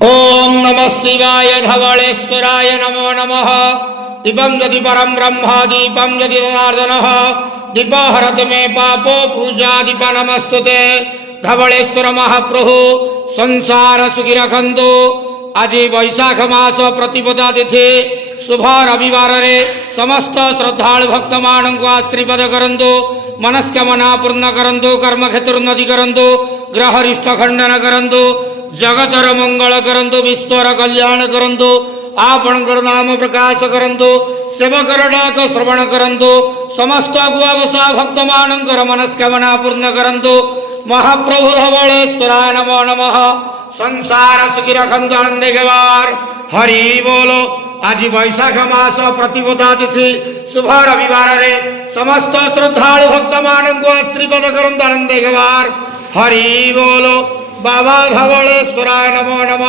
ओम नमः शिवाय धवलेश्वराय नमो नमः। दीपं यदि परम ब्रह्म दीपं यदि जनार्दनः दीपो हरति मे पापो पूजा दीप नमस्तुते। धवलेश्वर महाप्रभु संसार सुखी रखंतु। आज वैशाख मास प्रतिपदा तिथि शुभ रविवार रे समस्त श्रद्धालु भक्त मान को आशीर्वाद करंतु। मनस्कामना पूर्ण करंतु। कर्म क्षेत्र उन्नति करंतु। ग्रह रिष्ट खंडन करंतु। जगतर मंगल करंतु। विश्वर कल्याण करंतु। आपणकर नाम प्रकाश करंतु। सेवकर डाक श्रवण करंतु। समस्त गुआवसा भक्त मानकर मनस्कामना पूर्ण करंतु। महाप्रभु धवलेश्वराय नमो नमः। संसार सुखी रखंतु आनंदे गवार। हरि बोलो। आज वैशाख मास प्रतिपदा तिथि शुभ रविवार रे समस्त श्रद्धालु भक्त मान को आशीर्वाद करंतु आनंदे गवार। हरि बोलो। बाबा धवलेश्वराय नमो नमः।